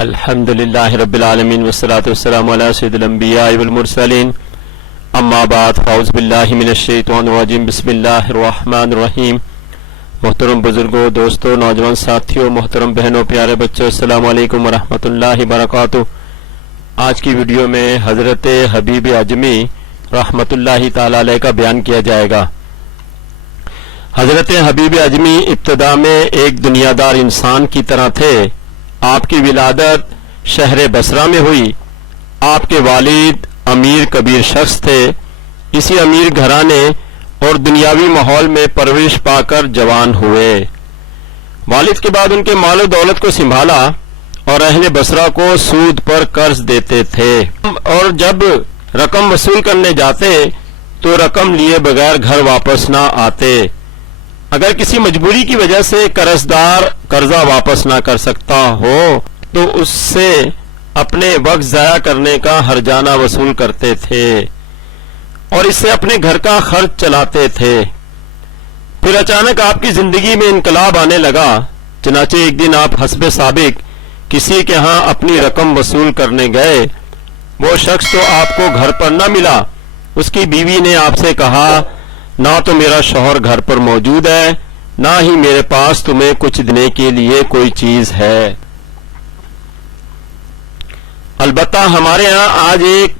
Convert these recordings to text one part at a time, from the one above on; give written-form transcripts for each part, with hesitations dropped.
الحمدللہ رب العالمین والصلاة والسلام علی سید الانبیاء والمرسلین اما بعد فاعوذ باللہ من الشیطان الرجیم بسم اللہ الرحمن الرحیم۔ محترم بزرگوں، دوستوں، نوجوان ساتھیوں، محترم بہنوں، پیارے بچوں، السلام علیکم ورحمۃ اللہ وبرکاتہ۔ آج کی ویڈیو میں حضرت حبیب اعجمی رحمۃ اللہ تعالی علیہ کا بیان کیا جائے گا۔ حضرت حبیب اعجمی ابتدا میں ایک دنیا دار انسان کی طرح تھے۔ آپ کی ولادت شہر بصرہ میں ہوئی۔ آپ کے والد امیر کبیر شخص تھے۔ اسی امیر گھرانے اور دنیاوی ماحول میں پرورش پا کر جوان ہوئے۔ والد کے بعد ان کے مال و دولت کو سنبھالا اور اہل بصرہ کو سود پر قرض دیتے تھے، اور جب رقم وصول کرنے جاتے تو رقم لیے بغیر گھر واپس نہ آتے۔ اگر کسی مجبوری کی وجہ سے قرضدار قرضہ واپس نہ کر سکتا ہو تو اس سے اپنے وقت ضائع کرنے کا ہرجانہ وصول کرتے تھے اور اس سے اپنے گھر کا خرچ چلاتے تھے۔ پھر اچانک آپ کی زندگی میں انقلاب آنے لگا۔ چنانچہ ایک دن آپ حسب سابق کسی کے ہاں اپنی رقم وصول کرنے گئے۔ وہ شخص تو آپ کو گھر پر نہ ملا۔ اس کی بیوی نے آپ سے کہا، نہ تو میرا شوہر گھر پر موجود ہے، نہ ہی میرے پاس تمہیں کچھ دینے کے لیے کوئی چیز ہے۔ البتہ ہمارے ہاں آج ایک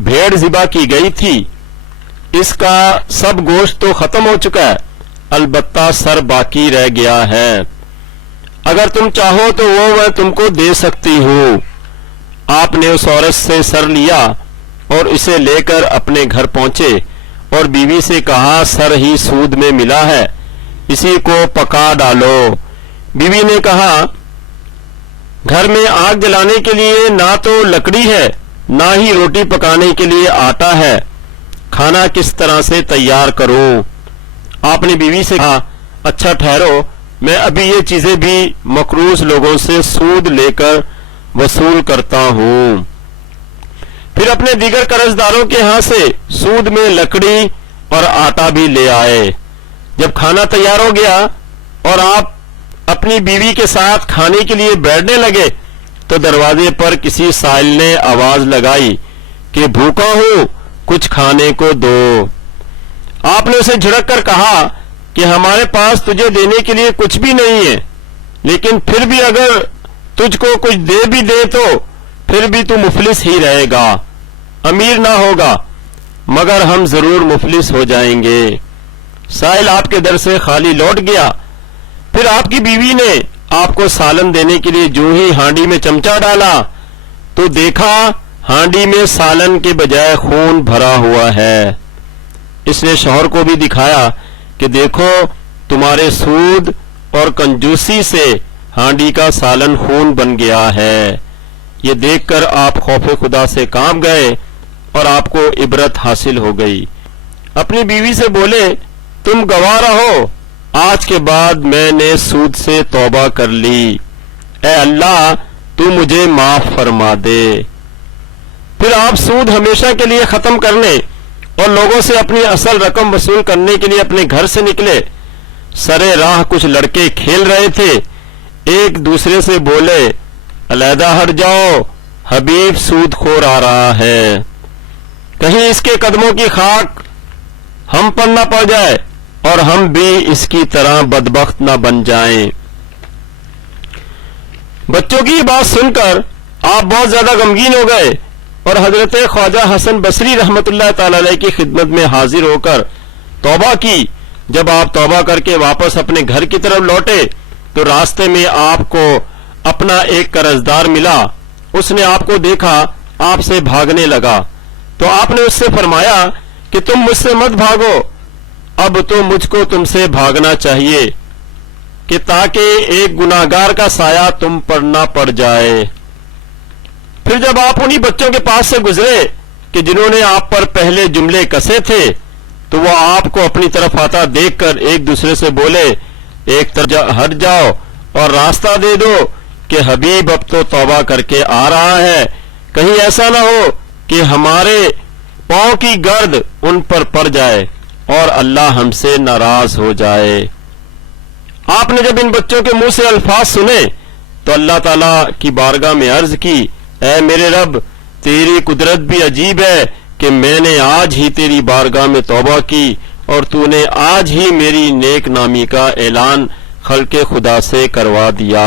بھیڑ ذبح کی گئی تھی، اس کا سب گوشت تو ختم ہو چکا ہے، البتہ سر باقی رہ گیا ہے۔ اگر تم چاہو تو وہ میں تم کو دے سکتی ہوں۔ آپ نے اس عورت سے سر لیا اور اسے لے کر اپنے گھر پہنچے اور بیوی سے کہا، سر ہی سود میں ملا ہے، اسی کو پکا ڈالو۔ بیوی نے کہا، گھر میں آگ جلانے کے لیے نہ تو لکڑی ہے، نہ ہی روٹی پکانے کے لیے آٹا ہے، کھانا کس طرح سے تیار کروں؟ آپ نے بیوی سے کہا، اچھا ٹھہرو، میں ابھی یہ چیزیں بھی مقروض لوگوں سے سود لے کر وصول کرتا ہوں۔ پھر اپنے دیگر قرض داروں کے ہاں سے سود میں لکڑی اور آٹا بھی لے آئے۔ جب کھانا تیار ہو گیا اور آپ اپنی بیوی کے ساتھ کھانے کے لیے بیٹھنے لگے تو دروازے پر کسی سائل نے آواز لگائی کہ بھوکا ہوں، کچھ کھانے کو دو۔ آپ نے اسے جھڑک کر کہا کہ ہمارے پاس تجھے دینے کے لیے کچھ بھی نہیں ہے، لیکن پھر بھی اگر تجھ کو کچھ دے بھی دے تو پھر بھی تو مفلس ہی رہے گا، امیر نہ ہوگا، مگر ہم ضرور مفلس ہو جائیں گے۔ سائل آپ کے در سے خالی لوٹ گیا۔ پھر آپ کی بیوی نے آپ کو سالن دینے کے لیے جو ہی ہانڈی میں چمچہ ڈالا تو دیکھا ہانڈی میں سالن کے بجائے خون بھرا ہوا ہے۔ اس نے شوہر کو بھی دکھایا کہ دیکھو تمہارے سود اور کنجوسی سے ہانڈی کا سالن خون بن گیا ہے۔ یہ دیکھ کر آپ خوف خدا سے کانپ گئے اور آپ کو عبرت حاصل ہو گئی۔ اپنی بیوی سے بولے، تم گواہ رہو، آج کے بعد میں نے سود سے توبہ کر لی، اے اللہ تو مجھے معاف فرما دے۔ پھر آپ سود ہمیشہ کے لیے ختم کرنے اور لوگوں سے اپنی اصل رقم وصول کرنے کے لیے اپنے گھر سے نکلے۔ سرے راہ کچھ لڑکے کھیل رہے تھے، ایک دوسرے سے بولے، علیحدہ ہٹ جاؤ، حبیب سود خور آ رہا ہے، کہیں اس کے قدموں کی خاک ہم پر نہ پڑ جائے اور ہم بھی اس کی طرح بدبخت نہ بن جائیں۔ بچوں کی بات سن کر آپ بہت زیادہ غمگین ہو گئے اور حضرت خواجہ حسن بصری رحمۃ اللہ تعالی علیہ کی خدمت میں حاضر ہو کر توبہ کی۔ جب آپ توبہ کر کے واپس اپنے گھر کی طرف لوٹے تو راستے میں آپ کو اپنا ایک قرضدار ملا۔ اس نے آپ کو دیکھا، آپ سے بھاگنے لگا تو آپ نے اس سے فرمایا کہ تم مجھ سے مت بھاگو، اب تو مجھ کو تم سے بھاگنا چاہیے کہ تاکہ ایک گناہگار کا سایہ تم پر نہ پڑ جائے۔ پھر جب آپ انہی بچوں کے پاس سے گزرے کہ جنہوں نے آپ پر پہلے جملے کسے تھے تو وہ آپ کو اپنی طرف آتا دیکھ کر ایک دوسرے سے بولے، ایک طرف ہٹ جاؤ اور راستہ دے دو کہ حبیب اب تو توبہ کر کے آ رہا ہے، کہیں ایسا نہ ہو کہ ہمارے پاؤں کی گرد ان پر پڑ جائے اور اللہ ہم سے ناراض ہو جائے۔ آپ نے جب ان بچوں کے منہ سے الفاظ سنے تو اللہ تعالیٰ کی بارگاہ میں عرض کی، اے میرے رب، تیری قدرت بھی عجیب ہے کہ میں نے آج ہی تیری بارگاہ میں توبہ کی اور تو نے آج ہی میری نیک نامی کا اعلان خلق خدا سے کروا دیا۔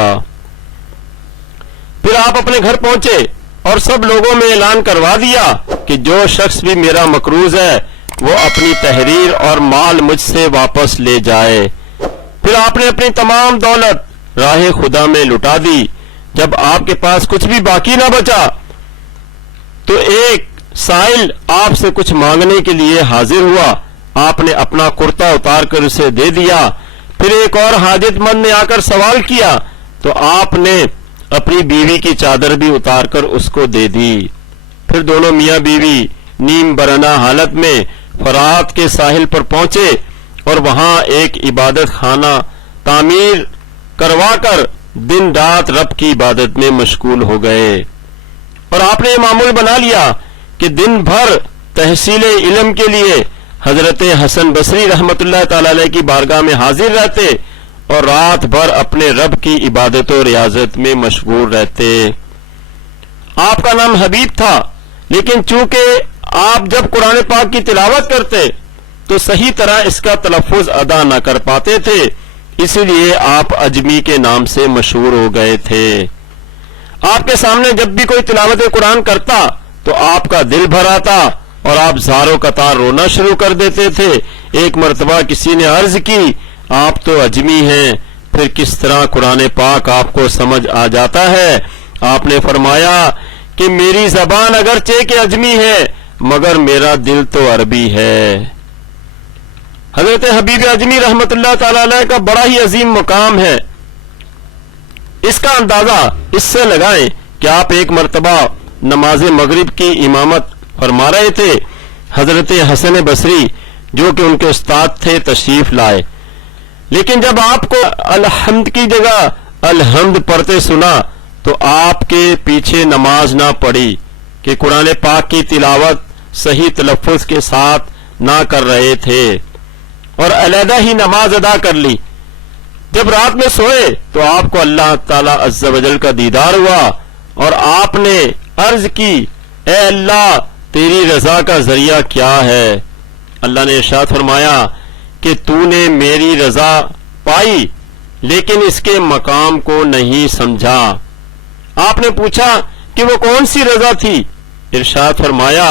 پھر آپ اپنے گھر پہنچے اور سب لوگوں میں اعلان کروا دیا کہ جو شخص بھی میرا مقروض ہے وہ اپنی تحریر اور مال مجھ سے واپس لے جائے۔ پھر آپ نے اپنی تمام دولت راہ خدا میں لٹا دی۔ جب آپ کے پاس کچھ بھی باقی نہ بچا تو ایک سائل آپ سے کچھ مانگنے کے لیے حاضر ہوا۔ آپ نے اپنا کرتا اتار کر اسے دے دیا۔ پھر ایک اور حاجت مند نے آ کر سوال کیا تو آپ نے اپنی بیوی کی چادر بھی اتار کر اس کو دے دی۔ پھر دونوں میاں بیوی نیم برہنہ حالت میں فرات کے ساحل پر پہنچے اور وہاں ایک عبادت خانہ تعمیر کروا کر دن رات رب کی عبادت میں مشغول ہو گئے۔ اور آپ نے یہ معمول بنا لیا کہ دن بھر تحصیل علم کے لیے حضرت حسن بصری رحمت اللہ تعالی علیہ کی بارگاہ میں حاضر رہتے اور رات بھر اپنے رب کی عبادت و ریاضت میں مشغول رہتے۔ آپ کا نام حبیب تھا، لیکن چونکہ آپ جب قرآن پاک کی تلاوت کرتے تو صحیح طرح اس کا تلفظ ادا نہ کر پاتے تھے، اسی لیے آپ اجمی کے نام سے مشہور ہو گئے تھے۔ آپ کے سامنے جب بھی کوئی تلاوت قرآن کرتا تو آپ کا دل بھر آتا اور آپ زاروں قطار رونا شروع کر دیتے تھے۔ ایک مرتبہ کسی نے عرض کی، آپ تو اجمی ہیں، پھر کس طرح قرآن پاک آپ کو سمجھ آ جاتا ہے؟ آپ نے فرمایا کہ میری زبان اگرچہ کہ اجمی ہے مگر میرا دل تو عربی ہے۔ حضرت حبیب اجمی رحمت اللہ تعالی علیہ کا بڑا ہی عظیم مقام ہے۔ اس کا اندازہ اس سے لگائیں کہ آپ ایک مرتبہ نماز مغرب کی امامت فرما رہے تھے۔ حضرت حسن بصری جو کہ ان کے استاد تھے تشریف لائے، لیکن جب آپ کو الحمد کی جگہ الحمد پڑھتے سنا تو آپ کے پیچھے نماز نہ پڑھی کہ قرآن پاک کی تلاوت صحیح تلفظ کے ساتھ نہ کر رہے تھے اور علیحدہ ہی نماز ادا کر لی۔ جب رات میں سوئے تو آپ کو اللہ تعالی عز و جل کا دیدار ہوا اور آپ نے عرض کی، اے اللہ تیری رضا کا ذریعہ کیا ہے؟ اللہ نے ارشاد فرمایا کہ تو نے میری رضا پائی لیکن اس کے مقام کو نہیں سمجھا۔ آپ نے پوچھا کہ وہ کون سی رضا تھی؟ ارشاد فرمایا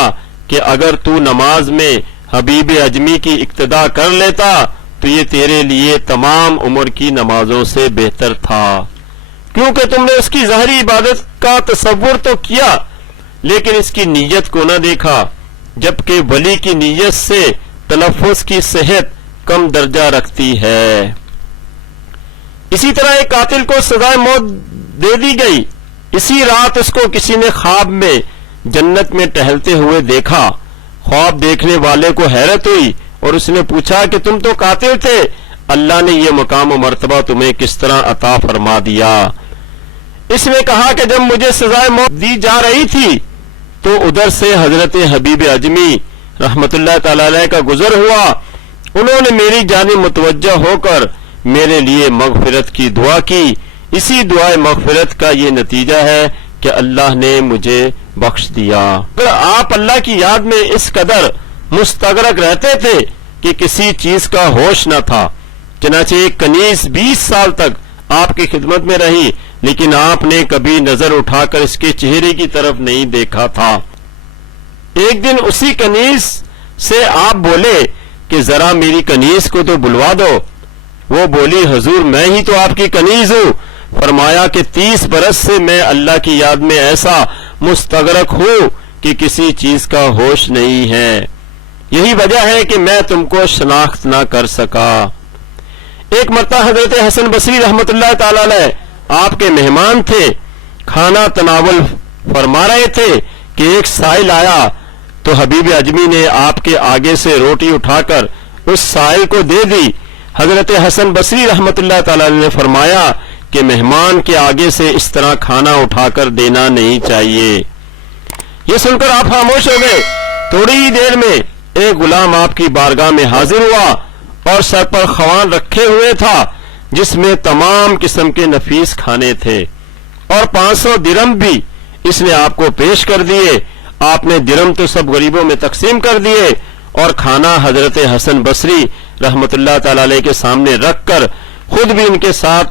کہ اگر تو نماز میں حبیب اجمی کی اقتدا کر لیتا تو یہ تیرے لیے تمام عمر کی نمازوں سے بہتر تھا، کیونکہ تم نے اس کی ظاہری عبادت کا تصور تو کیا لیکن اس کی نیت کو نہ دیکھا، جبکہ ولی کی نیت سے تلفظ کی صحت کم درجہ رکھتی ہے۔ اسی طرح ایک قاتل کو سزائے موت دے دی گئی۔ اسی رات اس کو کسی نے خواب میں جنت میں ٹہلتے ہوئے دیکھا۔ خواب دیکھنے والے کو حیرت ہوئی اور اس نے پوچھا کہ تم تو قاتل تھے، اللہ نے یہ مقام و مرتبہ تمہیں کس طرح عطا فرما دیا؟ اس نے کہا کہ جب مجھے سزائے موت دی جا رہی تھی تو ادھر سے حضرت حبیب اجمی رحمت اللہ تعالی علیہ کا گزر ہوا، انہوں نے میری جانب متوجہ ہو کر میرے لیے مغفرت کی دعا کی۔ اسی دعائے مغفرت کا یہ نتیجہ ہے کہ اللہ نے مجھے بخش دیا۔ اگر آپ اللہ کی یاد میں اس قدر مستغرق رہتے تھے کہ کسی چیز کا ہوش نہ تھا، چنانچہ ایک کنیز 20 سال تک آپ کی خدمت میں رہی لیکن آپ نے کبھی نظر اٹھا کر اس کے چہرے کی طرف نہیں دیکھا تھا۔ ایک دن اسی کنیز سے آپ بولے کہ ذرا میری کنیز کو تو بلوا دو۔ وہ بولی، حضور میں ہی تو آپ کی کنیز ہوں۔ فرمایا کہ 30 برس سے میں اللہ کی یاد میں ایسا مستغرق ہوں کہ کسی چیز کا ہوش نہیں ہے، یہی وجہ ہے کہ میں تم کو شناخت نہ کر سکا۔ ایک مرتبہ حضرت حسن بصری رحمت اللہ تعالی علیہ آپ کے مہمان تھے، کھانا تناول فرما رہے تھے کہ ایک سائل آیا تو حبیب اجمی نے آپ کے آگے سے روٹی اٹھا کر اس سائل کو دے دی۔ حضرت حسن بصری رحمت اللہ تعالی علیہ نے فرمایا کہ مہمان کے آگے سے اس طرح کھانا اٹھا کر دینا نہیں چاہیے۔ یہ سن کر آپ خاموش ہو گئے۔ تھوڑی ہی دیر میں ایک غلام آپ کی بارگاہ میں حاضر ہوا اور سر پر خوان رکھے ہوئے تھا جس میں تمام قسم کے نفیس کھانے تھے۔ اور 500 درم بھی اس نے آپ کو پیش کر دیے. آپ نے درم تو سب غریبوں میں تقسیم کر دیے اور کھانا حضرت حسن بصری رحمت اللہ تعالی علیہ کے سامنے رکھ کر خود بھی ان کے ساتھ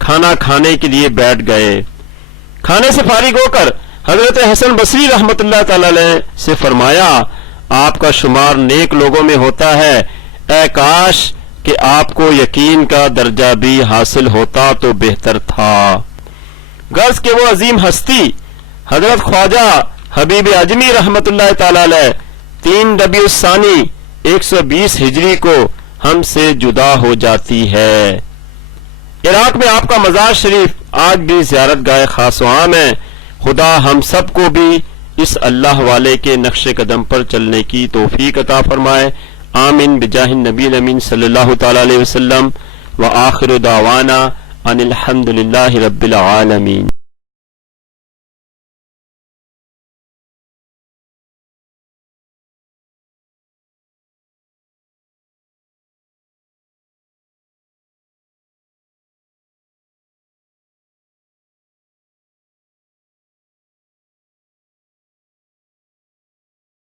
کھانا کھانے کے لیے بیٹھ گئے. کھانے سے فارغ ہو کر حضرت حسن بصری رحمت اللہ تعالی علیہ سے فرمایا آپ کا شمار نیک لوگوں میں ہوتا ہے، اے کاش کہ آپ کو یقین کا درجہ بھی حاصل ہوتا تو بہتر تھا. غرض کہ وہ عظیم ہستی حضرت خواجہ حبیب اعظمی رحمت اللہ تعالی علیہ 3 ربیع الثانی 120 ہجری کو ہم سے جدا ہو جاتی ہے. عراق میں آپ کا مزار شریف آج بھی زیارت گاہ خاص و عام ہے. خدا ہم سب کو بھی اس اللہ والے کے نقش قدم پر چلنے کی توفیق عطا فرمائے. آمین بجاہ النبی الامین صلی اللہ تعالی علیہ وسلم. وآخر دعوانا ان الحمد للہ رب العالمین.